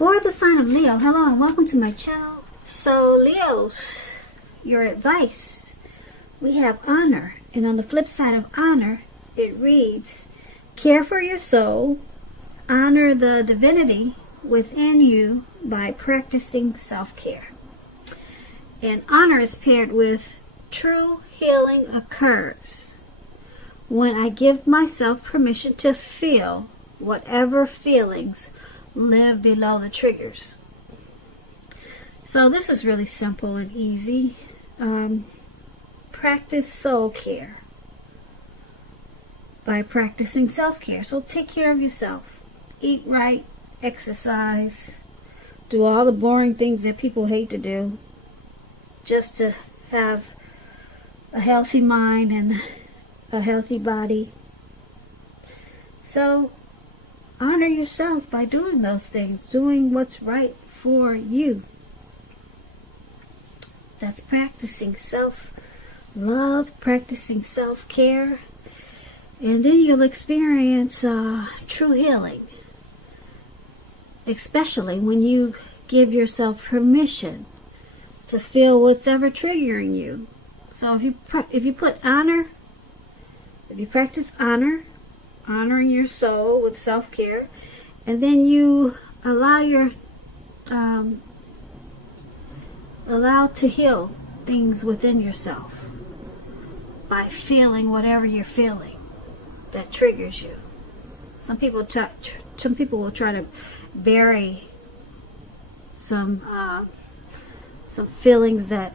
For the sign of Leo, hello and welcome to my channel. So Leos, your advice, we have honor, and on the flip side of honor, it reads, care for your soul, honor the divinity within you by practicing self-care. And honor is paired with true healing occurs when I give myself permission to feel whatever feelings live below the triggers. So this is really simple and easy. Practice soul care by practicing self-care. So take care of yourself. Eat right, exercise, do all the boring things that people hate to do just to have a healthy mind and a healthy body. So honor yourself by doing those things, doing what's right for you. That's practicing self-love, practicing self-care, and then you'll experience true healing, especially when you give yourself permission to feel what's ever triggering you. So if you put honor, if you practice honoring your soul with self-care, and then you allow to heal things within yourself by feeling whatever you're feeling that triggers you. Some people will try to bury some feelings that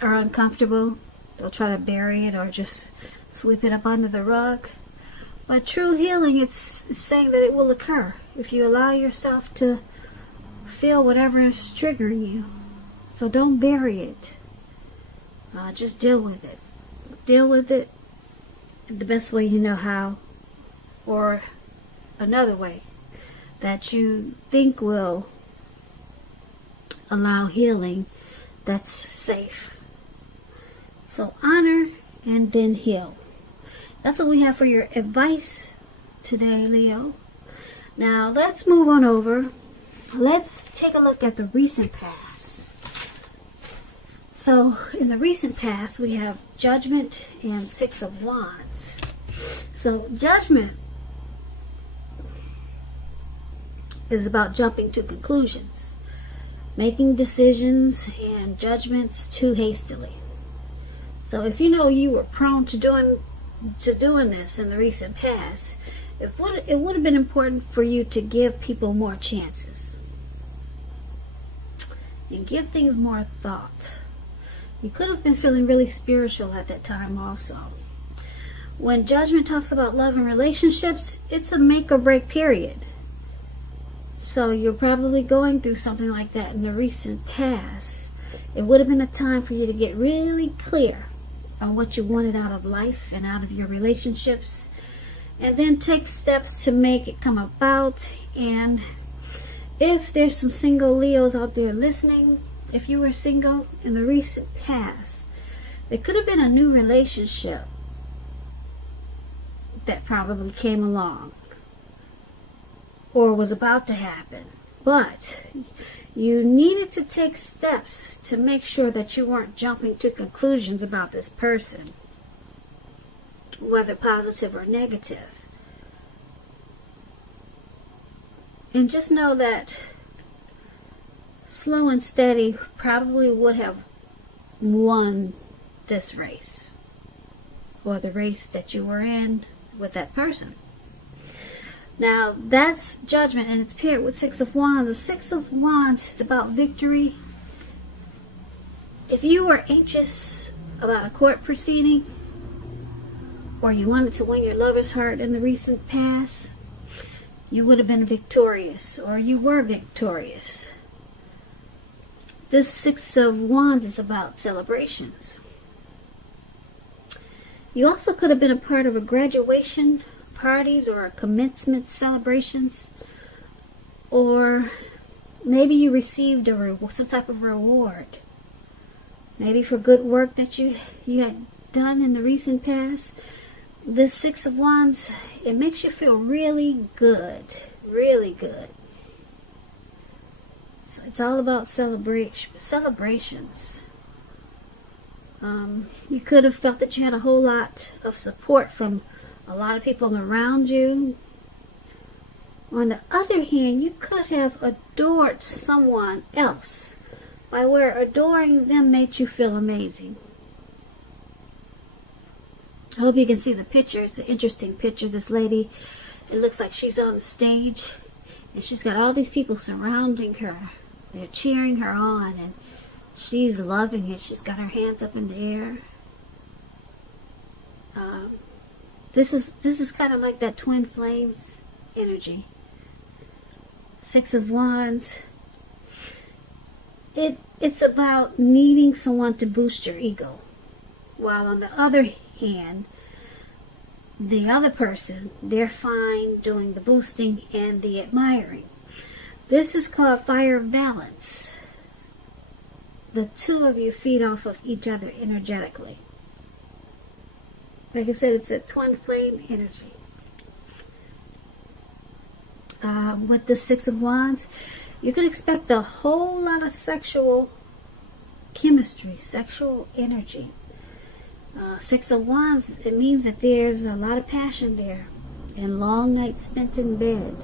are uncomfortable. They'll try to bury it or just sweep it up under the rug. But true healing, it's saying that it will occur if you allow yourself to feel whatever is triggering you. So don't bury it. Just deal with it. Deal with it the best way you know how, or another way that you think will allow healing that's safe. So honor and then heal. That's what we have for your advice today, Leo. Now let's move on over. Let's take a look at the recent past. So in the recent past, we have Judgment and Six of Wands. So Judgment is about jumping to conclusions, making decisions and judgments too hastily. So if you know you were prone to doing this in the recent past, it would have been important for you to give people more chances and give things more thought. You could have been feeling really spiritual at that time also. When Judgment talks about love and relationships, it's a make or break period. So you're probably going through something like that in the recent past. It would have been a time for you to get really clear on what you wanted out of life and out of your relationships, and then take steps to make it come about. And if there's some single Leos out there listening, if you were single in the recent past, there could have been a new relationship that probably came along or was about to happen, but you needed to take steps to make sure that you weren't jumping to conclusions about this person, whether positive or negative. And just know that slow and steady probably would have won this race, or the race that you were in with that person. Now that's Judgment, and it's paired with Six of Wands. The Six of Wands is about victory. If you were anxious about a court proceeding, or you wanted to win your lover's heart in the recent past, you would have been victorious, or you were victorious. This Six of Wands is about celebrations. You also could have been a part of a graduation parties or commencement celebrations, or maybe you received some type of reward, maybe for good work that you had done in the recent past. This Six of Wands, it makes you feel really good, really good. It's all about celebrations. You could have felt that you had a whole lot of support from a lot of people around you. On the other hand, you could have adored someone else by where adoring them made you feel amazing. I hope you can see the picture. It's an interesting picture. This lady, it looks like she's on the stage and she's got all these people surrounding her. They're cheering her on and she's loving it. She's got her hands up in the air. This is kind of like that twin flames energy. Six of Wands. It's about needing someone to boost your ego. While on the other hand, the other person, they're fine doing the boosting and the admiring. This is called fire of balance. The two of you feed off of each other energetically. Like I said, it's a twin flame energy. With the Six of Wands, you can expect a whole lot of sexual chemistry, sexual energy. Six of Wands, it means that there's a lot of passion there and long nights spent in bed,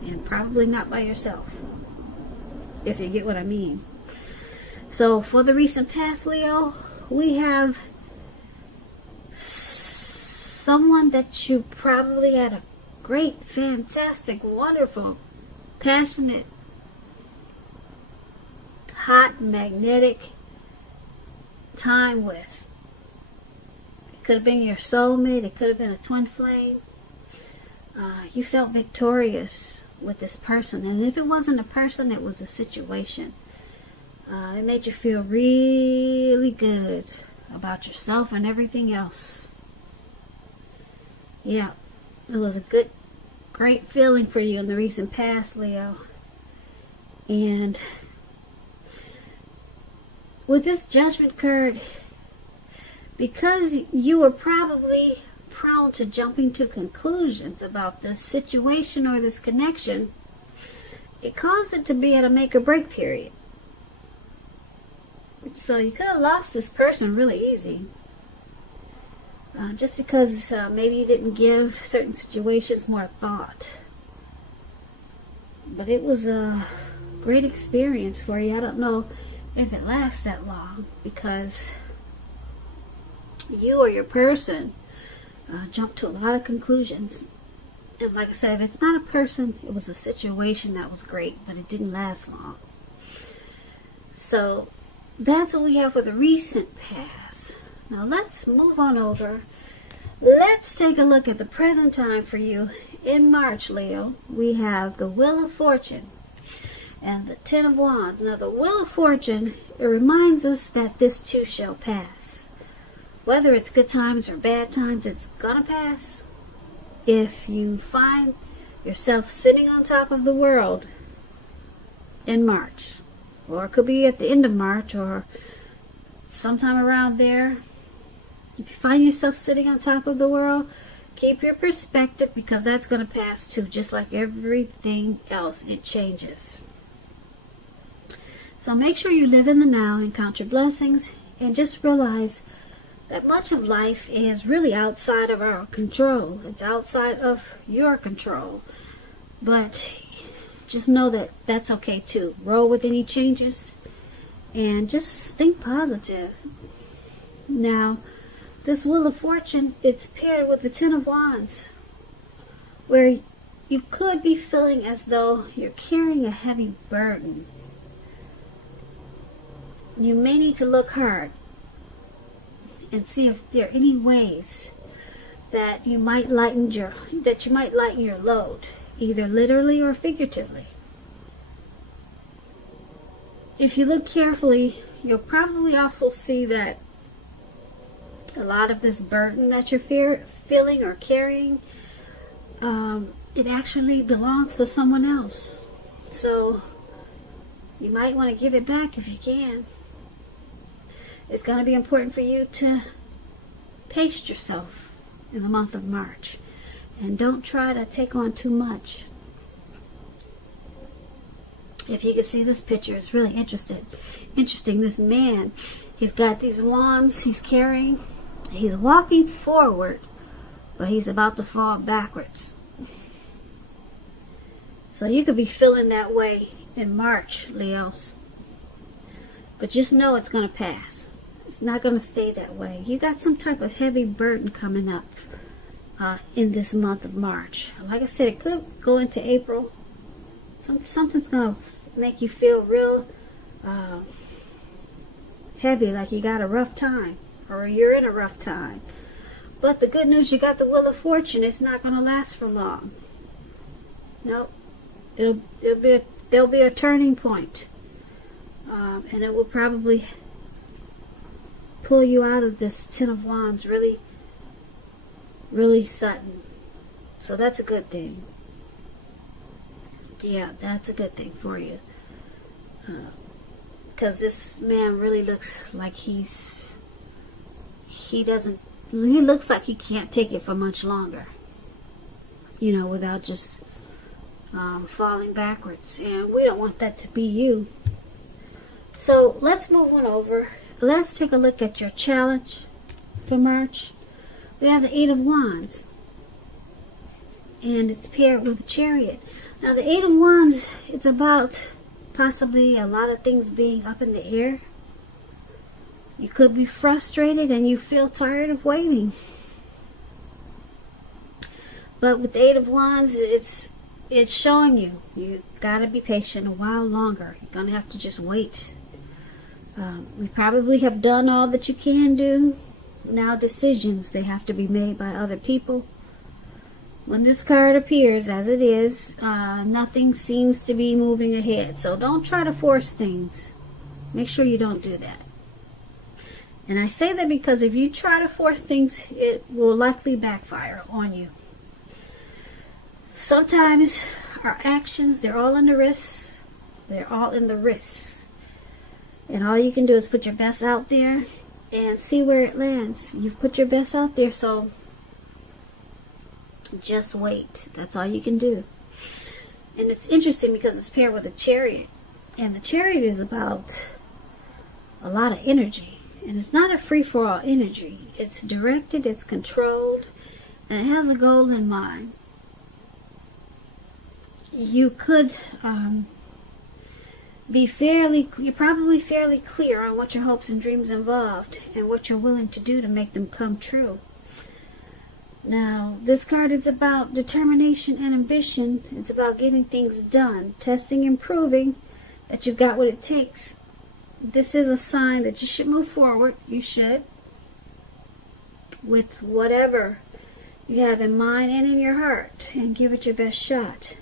and probably not by yourself, if you get what I mean. So for the recent past, Leo, we have someone that you probably had a great, fantastic, wonderful, passionate, hot, magnetic time with. It could have been your soulmate. It could have been a twin flame. You felt victorious with this person. And if it wasn't a person, it was a situation. It made you feel really good about yourself and everything else. Yeah, it was a great feeling for you in the recent past, Leo. And with this Judgment card, because you were probably prone to jumping to conclusions about this situation or this connection, it caused it to be at a make or break period. So you could have lost this person really easy. Just because maybe you didn't give certain situations more thought. But it was a great experience for you. I don't know if it lasts that long, because you or your person jumped to a lot of conclusions. And like I said, if it's not a person, it was a situation that was great, but it didn't last long. So that's what we have for the recent past. Now let's move on over. Let's take a look at the present time for you in March, Leo. We have the Wheel of Fortune and the Ten of Wands. Now the Wheel of Fortune, it reminds us that this too shall pass. Whether it's good times or bad times, it's gonna pass. If you find yourself sitting on top of the world in March, or it could be at the end of March or sometime around there, if you find yourself sitting on top of the world, keep your perspective, because that's going to pass too. Just like everything else, it changes. So make sure you live in the now and count your blessings, and just realize that much of life is really outside of our control. It's outside of your control. But just know that that's okay too. Roll with any changes and just think positive. Now, this Wheel of Fortune, it's paired with the Ten of Wands, where you could be feeling as though you're carrying a heavy burden. You may need to look hard and see if there are any ways that you might lighten your load, either literally or figuratively. If you look carefully, you'll probably also see that a lot of this burden that you're feeling or carrying, it actually belongs to someone else. So you might want to give it back if you can. It's going to be important for you to pace yourself in the month of March, and don't try to take on too much. If you can see this picture, it's really interesting. This man, he's got these wands he's carrying. He's walking forward, but he's about to fall backwards. So you could be feeling that way in March, Leos. But just know it's going to pass. It's not going to stay that way. You got some type of heavy burden coming up in this month of March. Like I said, it could go into April. Something's going to make you feel real heavy, like you got a rough time, or you're in a rough time. But the good news, you got the Wheel of Fortune. It's not going to last for long. Nope. There'll be a turning point, and it will probably pull you out of this Ten of Wands really, really sudden. So that's a good thing. Yeah, that's a good thing for you. Because this man really looks like he looks like he can't take it for much longer. You know, without just falling backwards. And we don't want that to be you. So let's move on over. Let's take a look at your challenge for March. We have the Eight of Wands. And it's paired with the Chariot. Now the Eight of Wands, it's about possibly a lot of things being up in the air. You could be frustrated and you feel tired of waiting. But with the Eight of Wands, it's showing you got to be patient a while longer. You're going to have to just wait. We probably have done all that you can do. Now decisions, they have to be made by other people. When this card appears, as it is, nothing seems to be moving ahead. So don't try to force things. Make sure you don't do that. And I say that because if you try to force things, it will likely backfire on you. Sometimes our actions, they're all in the wrists. They're all in the wrists. And all you can do is put your best out there and see where it lands. You've put your best out there, so just wait. That's all you can do. And it's interesting because it's paired with a Chariot. And the Chariot is about a lot of energy. And it's not a free-for-all energy. It's directed, it's controlled, and it has a goal in mind. You could you're probably fairly clear on what your hopes and dreams involved and what you're willing to do to make them come true. Now, this card is about determination and ambition. It's about getting things done, testing and proving that you've got what it takes. This is a sign that you should move forward. You should. With whatever you have in mind and in your heart, and give it your best shot.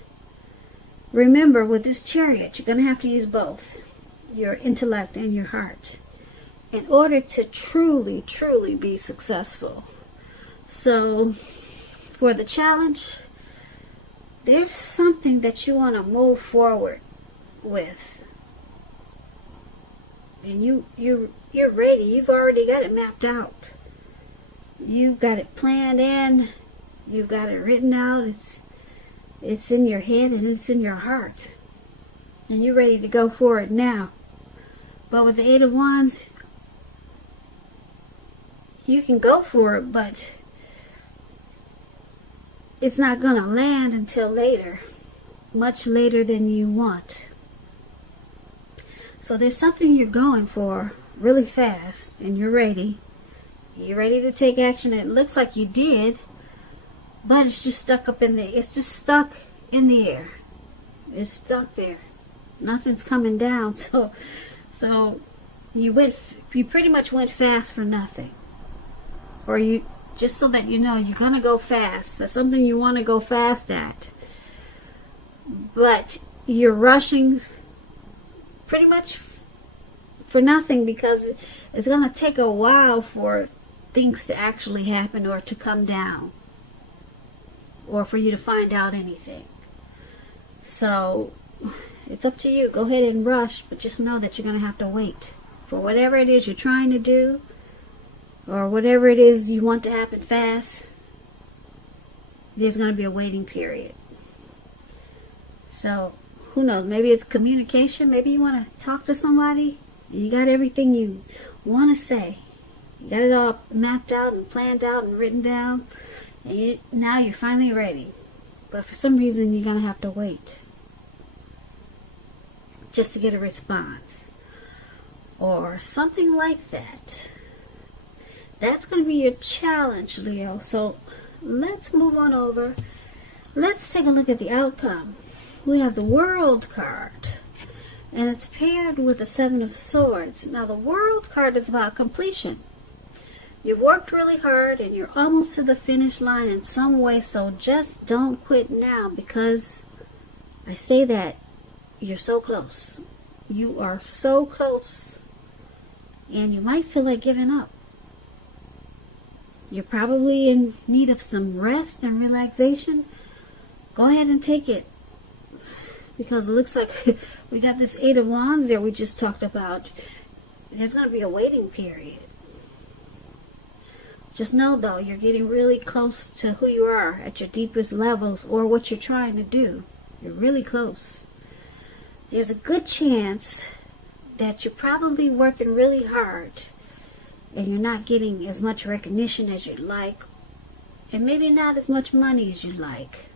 Remember, with this Chariot, you're going to have to use both your intellect and your heart in order to truly, truly be successful. So, for the challenge, there's something that you want to move forward with. And you're ready. You've already got it mapped out. You've got it planned in. You've got it written out. It's in your head and it's in your heart. And you're ready to go for it now. But with the Eight of Wands, you can go for it, but it's not going to land until later. Much later than you want. So there's something you're going for really fast, and you're ready. You're ready to take action. It looks like you did, but it's just stuck up in the. It's just stuck in the air. It's stuck there. Nothing's coming down. So you pretty much went fast for nothing. Or you, just so that you know, you're gonna go fast. That's something you want to go fast at. But you're rushing pretty much for nothing, because it's going to take a while for things to actually happen or to come down, or for you to find out anything. So it's up to you. Go ahead and rush, but just know that you're going to have to wait for whatever it is you're trying to do, or whatever it is you want to happen fast. There's going to be a waiting period. So who knows, maybe it's communication. Maybe you want to talk to somebody and you got everything you want to say. You got it all mapped out and planned out and written down, and now you're finally ready. But for some reason, you're going to have to wait just to get a response or something like that. That's going to be your challenge, Leo. So let's move on over. Let's take a look at the outcome. We have the World card, and it's paired with the Seven of Swords. Now, the World card is about completion. You've worked really hard, and you're almost to the finish line in some way, so just don't quit now, because I say that you're so close. You are so close, and you might feel like giving up. You're probably in need of some rest and relaxation. Go ahead and take it, because it looks like we got this Eight of Wands there we just talked about. There's going to be a waiting period. Just know, though, you're getting really close to who you are at your deepest levels, or what you're trying to do. You're really close. There's a good chance that you're probably working really hard and you're not getting as much recognition as you'd like, and maybe not as much money as you'd like.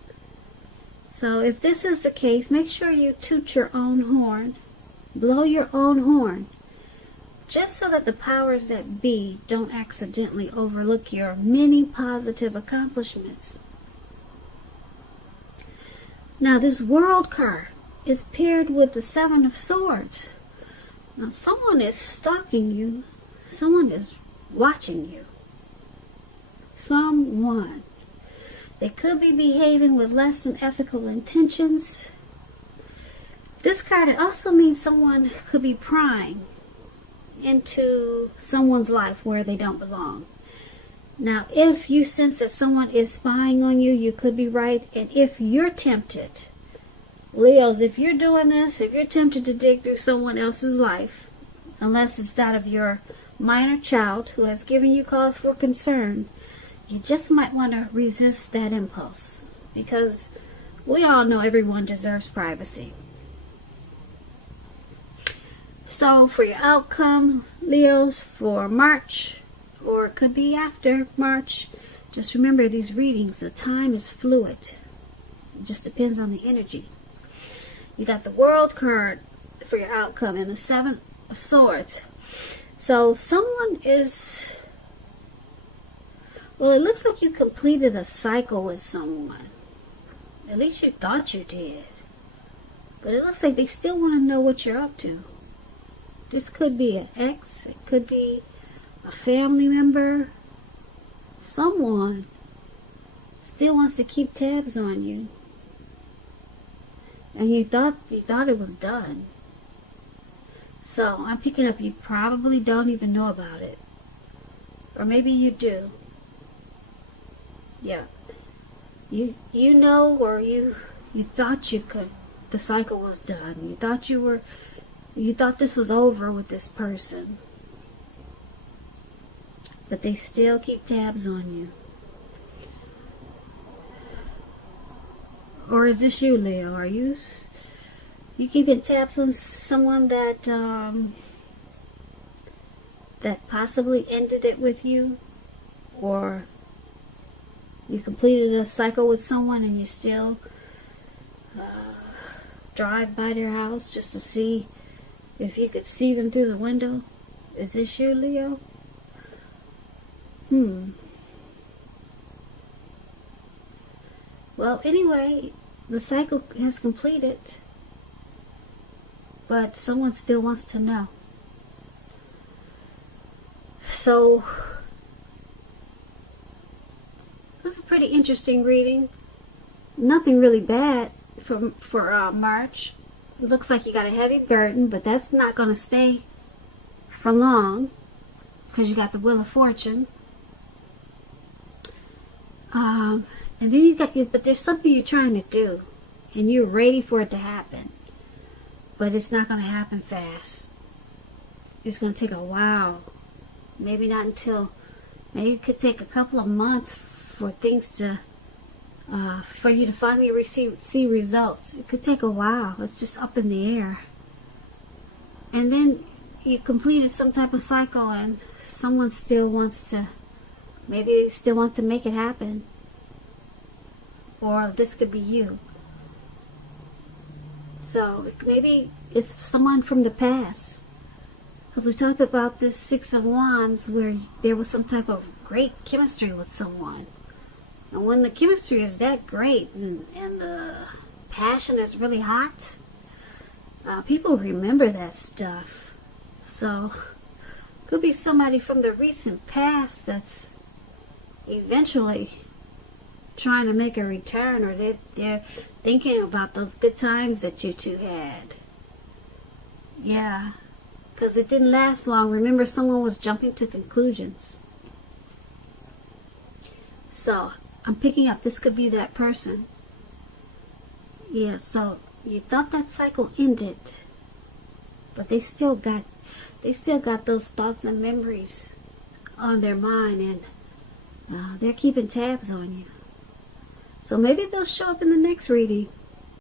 So if this is the case, make sure you toot your own horn, blow your own horn, just so that the powers that be don't accidentally overlook your many positive accomplishments. Now, this World card is paired with the Seven of Swords. Now, someone is stalking you. Someone is watching you. Someone. They could be behaving with less than ethical intentions. This card, it also means someone could be prying into someone's life where they don't belong. Now, if you sense that someone is spying on you, you could be right. And if you're tempted, Leos, if you're doing this, if you're tempted to dig through someone else's life, unless it's that of your minor child who has given you cause for concern, you just might want to resist that impulse, because we all know everyone deserves privacy. So for your outcome, Leos, for March, or it could be after March, just remember these readings, the time is fluid. It just depends on the energy. You got the World card for your outcome and the Seven of Swords. So someone is, well, it looks like you completed a cycle with someone. At least you thought you did. But it looks like they still want to know what you're up to. This could be an ex, it could be a family member. Someone still wants to keep tabs on you. And you thought it was done. So I'm picking up you probably don't even know about it. Or maybe you do. Yeah. You know, or you thought you could, the cycle was done. You thought this was over with this person. But they still keep tabs on you. Or is this you, Leo? Are you keeping tabs on someone that that possibly ended it with you? Or you completed a cycle with someone and you still drive by their house just to see if you could see them through the window? Is this you, Leo? Well, anyway, the cycle has completed, but someone still wants to know. So, this is a pretty interesting reading. Nothing really bad for March. It looks like you got a heavy burden, but that's not going to stay for long, because you got the Wheel of Fortune. And then you got, but there's something you're trying to do, and you're ready for it to happen, but it's not going to happen fast. It's going to take a while. Maybe not until, maybe it could take a couple of months for things to for you to finally see results. It could take a while. It's just up in the air. And then you completed some type of cycle and someone still wants to, maybe they still want to make it happen. Or this could be you. So maybe it's someone from the past. Because we talked about this Six of Wands where there was some type of great chemistry with someone. And when the chemistry is that great and the passion is really hot, people remember that stuff. So, could be somebody from the recent past that's eventually trying to make a return, or they're thinking about those good times that you two had. Yeah, because it didn't last long. Remember, someone was jumping to conclusions. So, I'm picking up, this could be that person. Yeah, so you thought that cycle ended, but they still got those thoughts and memories on their mind, and they're keeping tabs on you. So maybe they'll show up in the next reading.